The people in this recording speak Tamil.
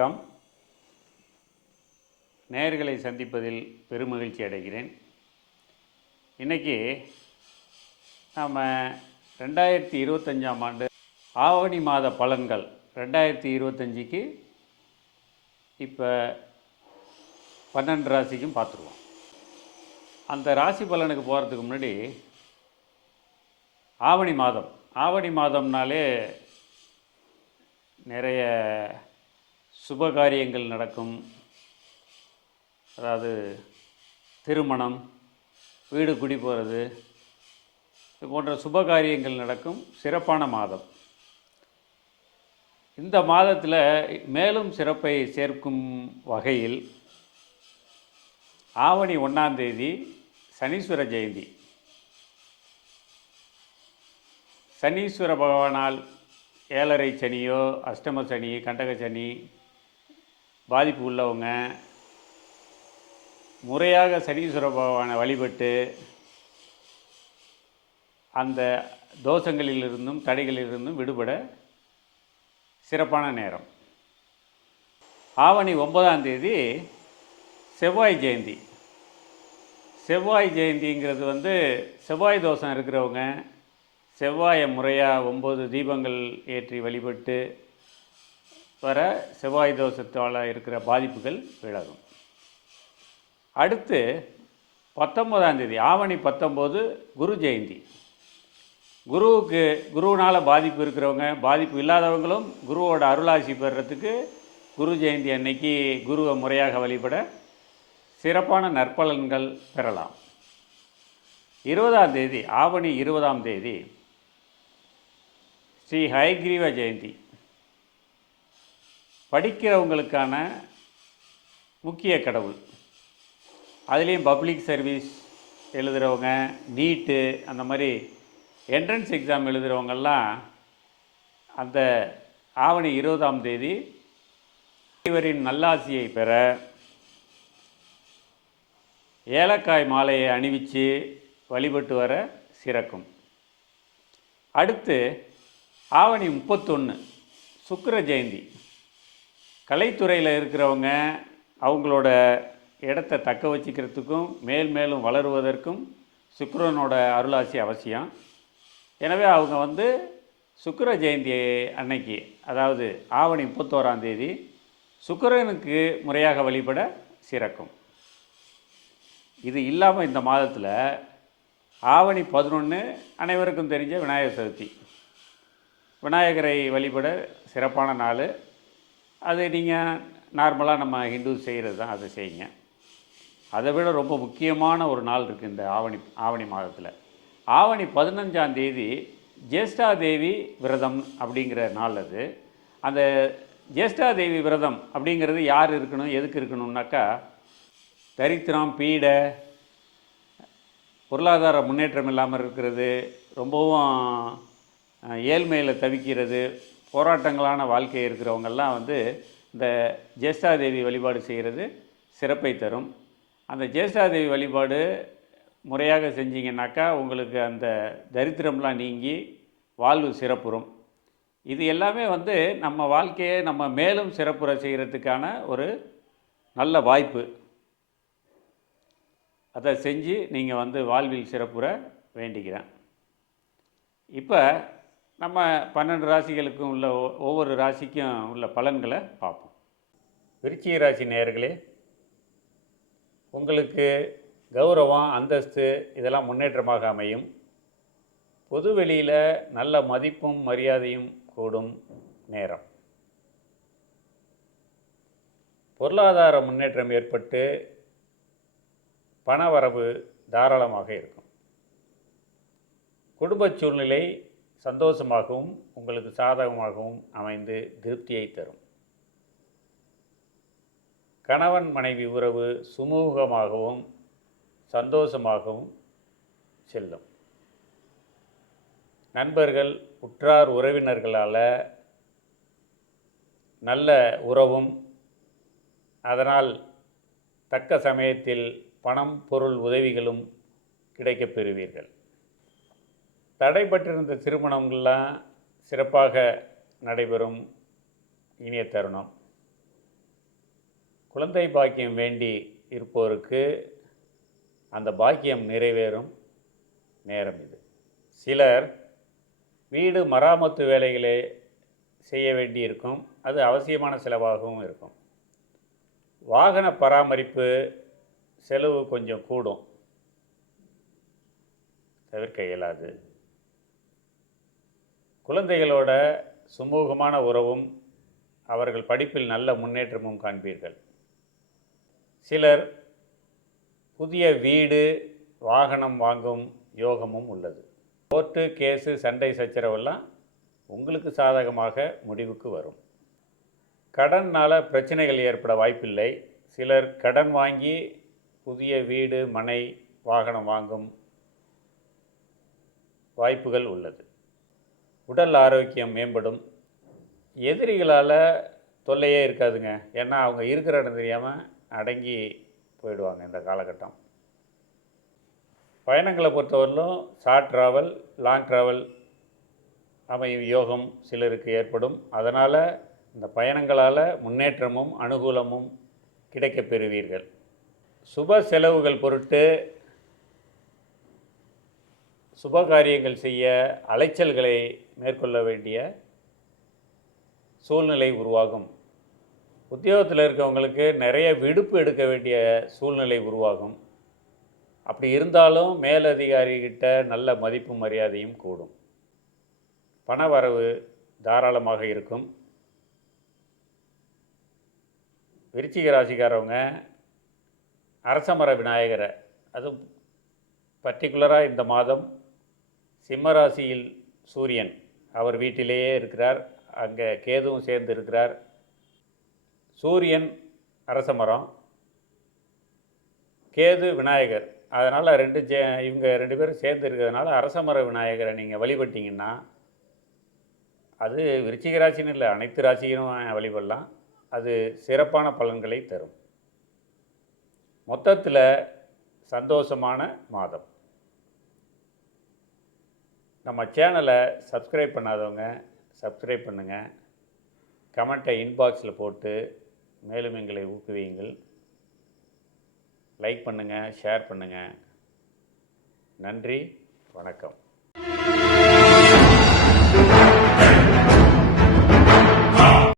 வணக்கம். நேர்களை சந்திப்பதில் பெருமகிழ்ச்சி அடைகிறேன். இன்றைக்கி நாம் ரெண்டாயிரத்தி இருபத்தஞ்சாம் ஆண்டு ஆவணி மாத பலன்கள் ரெண்டாயிரத்தி இருபத்தஞ்சிக்கு இப்போ பன்னெண்டு ராசிக்கும் பார்த்துருவோம். அந்த ராசி பலனுக்கு போகிறதுக்கு முன்னாடி ஆவணி மாதம். ஆவணி மாதம்னாலே நிறைய சுப காரியங்கள் நடக்கும். அதாவது திருமணம் வீடு குடி போகிறது இது போன்ற சுப காரியங்கள் நடக்கும் சிறப்பான மாதம். இந்த மாதத்தில் மேலும் சிறப்பை சேர்க்கும் வகையில் ஆவணி ஒன்றாம் தேதி சனீஸ்வர ஜெயந்தி. சனீஸ்வர பகவானால் ஏழரை சனியோ அஷ்டம சனி கண்டக சனி பாதிப்பு உள்ளவங்க முறையாக சனீஸ்வர பகவானை வழிபட்டு அந்த தோஷங்களிலிருந்தும் தடைகளிலிருந்தும் விடுபட சிறப்பான நேரம். ஆவணி ஒன்பதாம் தேதி செவ்வாய் ஜெயந்தி. செவ்வாய் ஜெயந்திங்கிறது வந்து செவ்வாய் தோஷம் இருக்கிறவங்க செவ்வாயை முறையாக ஒம்பது தீபங்கள் ஏற்றி வழிபட்டு வர செவ்வாய் தோஷத்தால் இருக்கிற பாதிப்புகள் விலகும். அடுத்து பத்தொம்போதாம் தேதி ஆவணி பத்தொம்போது குரு ஜெயந்தி. குருவுக்கு குருவினால் பாதிப்பு இருக்கிறவங்க பாதிப்பு இல்லாதவங்களும் குருவோட அருளாசி பெறுறதுக்கு குரு ஜெயந்தி அன்னைக்கு குருவை முறையாக வழிபட சிறப்பான நற்பலன்கள் பெறலாம். இருபதாம் தேதி ஆவணி இருபதாம் தேதி ஸ்ரீ ஹயக்ரீவ ஜெயந்தி. படிக்கிறவங்களுக்கான முக்கிய கடவுள். அதுலேயும் பப்ளிக் சர்வீஸ் எழுதுகிறவங்க நீட்டு அந்த மாதிரி என்ட்ரன்ஸ் எக்ஸாம் எழுதுகிறவங்கெல்லாம் அந்த ஆவணி இருபதாம் தேதி இவரின் நல்லாசியை பெற ஏலக்காய் மாலையை அணிவித்து வழிபட்டு வர சிறக்கும். அடுத்து ஆவணி முப்பத்தொன்று சுக்கர ஜெயந்தி. கலைத்துறையில் இருக்கிறவங்க அவங்களோட இடத்த தக்க வச்சுக்கிறதுக்கும் மேல் மேலும் வளருவதற்கும் சுக்கரனோட அருளாசி அவசியம். எனவே அவங்க வந்து சுக்கர ஜெயந்தி அன்னைக்கு அதாவது ஆவணி முப்பத்தோராம் தேதி சுக்கரனுக்கு முறையாக வழிபட சிறக்கும். இது இல்லாமல் இந்த மாதத்தில் ஆவணி பதினொன்று அனைவருக்கும் தெரிஞ்ச விநாயகர் சதுர்த்தி. விநாயகரை வழிபட சிறப்பான நாள். அது நீங்கள் நார்மலாக நம்ம ஹிந்து செய்கிறது தான் அதை செய்யுங்க. அதை விட ரொம்ப முக்கியமான ஒரு நாள் இருக்குது இந்த ஆவணி ஆவணி மாதத்தில். ஆவணி பதினஞ்சாம் தேதி ஜேஷ்டா தேவி விரதம் அப்படிங்கிற நாள் அது. அந்த ஜேஷ்டா தேவி விரதம் அப்படிங்கிறது யார் இருக்கணும் எதுக்கு இருக்கணும்னாக்கா தரித்திரம் பீடை பொருளாதார முன்னேற்றம் இல்லாமல் இருக்கிறது ரொம்பவும் ஏழ்மையில் தவிக்கிறது போராட்டங்களான வாழ்க்கை இருக்கிறவங்கெல்லாம் வந்து இந்த ஜேஷ்டாதேவி வழிபாடு செய்கிறது சிறப்பை தரும். அந்த ஜேஷ்டாதேவி வழிபாடு முறையாக செஞ்சீங்கன்னாக்கா உங்களுக்கு அந்த தரித்திரம்லாம் நீங்கி வாழ்வு சிறப்புறும். இது எல்லாமே வந்து நம்ம வாழ்க்கையை நம்ம மேலும் சிறப்புற செய்கிறதுக்கான ஒரு நல்ல வாய்ப்பு. அதை செஞ்சு நீங்கள் வந்து வாழ்வில் சிறப்புற வேண்டிக்கிறேன் இப்போ நம்ம பன்னெண்டு ராசிகளுக்கும் உள்ள ஒவ்வொரு ராசிக்கும் உள்ள பலன்களை பார்ப்போம். விருச்சிக ராசி நேயர்களே உங்களுக்கு கௌரவம் அந்தஸ்து இதெல்லாம் முன்னேற்றமாக அமையும். பொது வெளியில் நல்ல மதிப்பும் மரியாதையும் கூடும் நேரம். பொருளாதார முன்னேற்றம் ஏற்பட்டு பணவரவு தாராளமாக இருக்கும். குடும்ப சூழ்நிலை சந்தோஷமாகவும் உங்களுக்கு சாதகமாகவும் அமைந்து திருப்தியை தரும். கணவன் மனைவி உறவு சுமூகமாகவும் சந்தோஷமாகவும் செல்லும். நண்பர்கள் உற்றார் உறவினர்களால் நல்ல உறவும் அதனால் தக்க சமயத்தில் பணம் பொருள் உதவிகளும் கிடைக்கப் பெறுவீர்கள். தடைபட்டிருந்த திருமணங்கள்லாம் சிறப்பாக நடைபெறும் இனிய தருணம். குழந்தை பாக்கியம் வேண்டி இருப்போருக்கு அந்த பாக்கியம் நிறைவேறும் நேரம் இது. சிலர் வீடு மராமத்து வேலைகளை செய்ய வேண்டியிருக்கும். அது அவசியமான செலவாகவும் இருக்கும். வாகன பராமரிப்பு செலவு கொஞ்சம் கூடும். தவிர்க்க இயலாது. குழந்தைகளோட சுமூகமான உறவும் அவர்கள் படிப்பில் நல்ல முன்னேற்றமும் காண்பீர்கள். சிலர் புதிய வீடு வாகனம் வாங்கும் யோகமும் உள்ளது. கோர்ட்டு கேஸு சண்டை சச்சரவெல்லாம் உங்களுக்கு சாதகமாக முடிவுக்கு வரும். கடனால் பிரச்சனைகள் ஏற்பட வாய்ப்பில்லை. சிலர் கடன் வாங்கி புதிய வீடு மனை வாகனம் வாங்கும் வாய்ப்புகள் உள்ளது. உடல் ஆரோக்கியம் மேம்படும். எதிரிகளால் தொல்லையே இருக்காதுங்க. ஏன்னா அவங்க இருக்கிற இடம் தெரியாமல் அடங்கி போயிடுவாங்க இந்த காலகட்டம். பயணங்களை பொறுத்தவரையிலும் ஷார்ட் ட்ராவல் லாங் ட்ராவல் அமையும் யோகம் சிலருக்கு ஏற்படும். அதனால் இந்த பயணங்களால் முன்னேற்றமும் அனுகூலமும் கிடைக்கப் பெறுவீர்கள். சுப செலவுகள் பொருட்டு சுப காரியங்கள் செய்ய அலைச்சல்களை மேற்கொள்ள வேண்டிய சூழ்நிலை உருவாகும். உத்தியோகத்தில் இருக்கவங்களுக்கு நிறைய விடுப்பு எடுக்க வேண்டிய சூழ்நிலை உருவாகும். அப்படி இருந்தாலும் மேலதிகாரிகிட்ட நல்ல மதிப்பு மரியாதையும் கூடும். பண வரவு தாராளமாக இருக்கும். விருச்சிக ராசிக்காரவங்க அரசமர விநாயகரை அதுவும் பர்டிகுலராக இந்த மாதம் சிம்ம ராசியில் சூரியன். அவர் வீட்டிலேயே இருக்கிறார். அங்கே கேதுவும் சேர்ந்து இருக்கிறார். சூரியன் அரசமரம் கேது விநாயகர். அதனால் ரெண்டு ஜே இவங்க ரெண்டு பேரும் சேர்ந்து இருக்கிறதுனால அரசமர விநாயகரை நீங்கள் வழிபட்டிங்கன்னா அது விருச்சிக ராசின்னு இல்லை அனைத்து ராசியிலும் வழிபடலாம். அது சிறப்பான பலன்களை தரும். மொத்தத்தில் சந்தோஷமான மாதம். நம்ம சேனலை சப்ஸ்கிரைப் பண்ணாதவங்க சப்ஸ்கிரைப் பண்ணுங்கள் கமெண்ட்டை இன்பாக்ஸில் போட்டு மேலும் எங்களை ஊக்குவியுங்கள். லைக் பண்ணுங்கள் ஷேர் பண்ணுங்கள் நன்றி வணக்கம்.